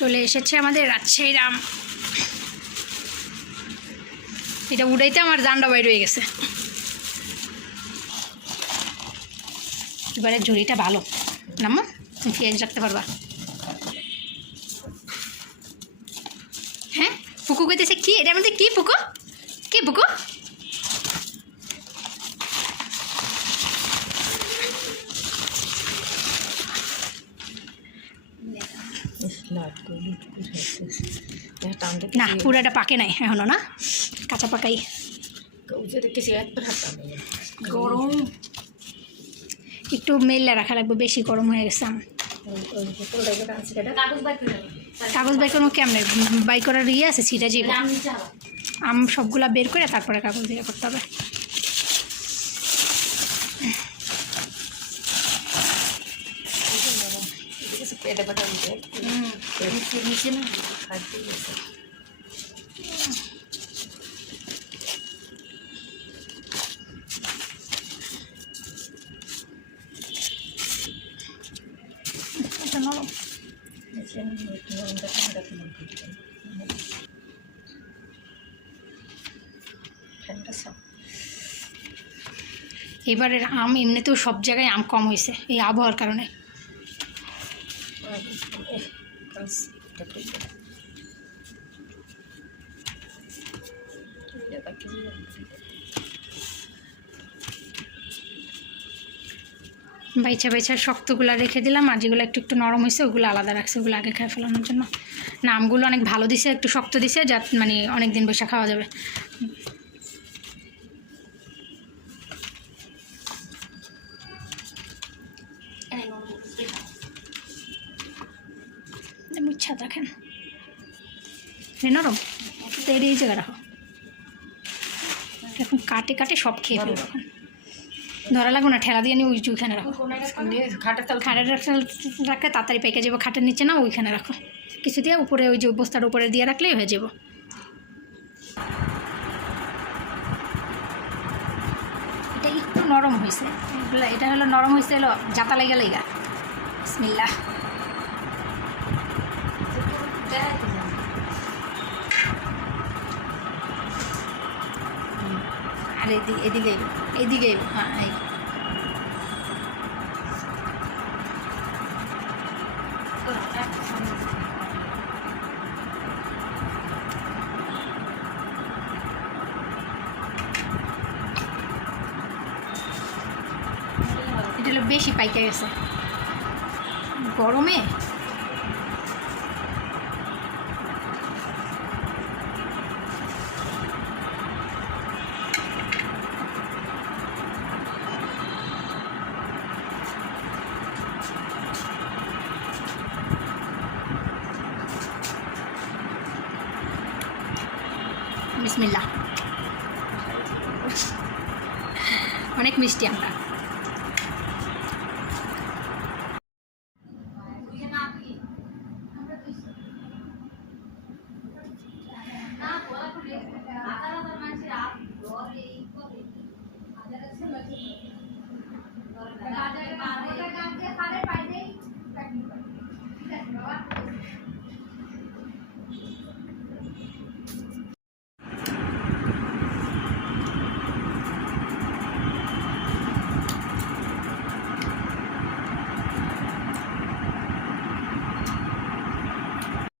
চলে এসেছে আমাদের রাজশাহীর আম। এটা উড়াইতে আমার জানটা বাইরে হয়ে গেছে। এবারে ঝুড়িটা ভালো নামো, তুমি পেঁয়াজ রাখতে পারবা। হ্যাঁ পুকু কইতেছে কি? এটার মধ্যে কি পুকু? কি পুকু? না পুরাটা পাকে নাই এখনো, না কাঁচা পাকাই। গরম একটু মেলে রাখা লাগবে, বেশি গরম হয়ে গেছে আম। কাগজ বাই করবো কেমনে? বাই করার ইয়ে আছে, ছিটা জি আম সবগুলা বের করে তারপরে কাগজ দিয়ে করতে হবে। এবারের আম এমনিতেও সব জায়গায় আম কম হয়েছে এই আবহাওয়ার কারণে। বাইচা বাইচা শক্তগুলো রেখে দিলাম, আর যেগুলো একটু একটু নরম হয়েছে ওগুলো আলাদা রাখছে, ওগুলো আগে খেয়ে ফেলানোর জন্য। না আমগুলো অনেক ভালো দিছে, একটু শক্ত দিছে, যা মানে অনেক দিন বসে খাওয়া যাবে। ইচ্ছা দেখেন নরম তো এই জায়গা রাখো, এখন কাটে কাটে সব খেয়ে ফেলবো। এখন ধরা লাগবো না, ঠেলা দিয়ে নিয়ে ওইখানে রাখো। খাটের রাখলে তাড়াতাড়ি পেকে যাবো। খাটের নিচে না, ওইখানে রাখো কিছু দিয়ে, উপরে ওই যে বস্তার উপরে দিয়ে রাখলেই হয়ে যাবো। এটা একটু নরম হয়েছে, এটা হলো নরম হয়েছে, হলো জাতা লেগে লেগা। বিসমিল্লাহ। আর এদিকে এদিকে হ্যাঁ এই এটা হলো বেশি পাইকে গেছে গরমে। বিসমিল্লাহ। অনেক মিষ্টি আমরা।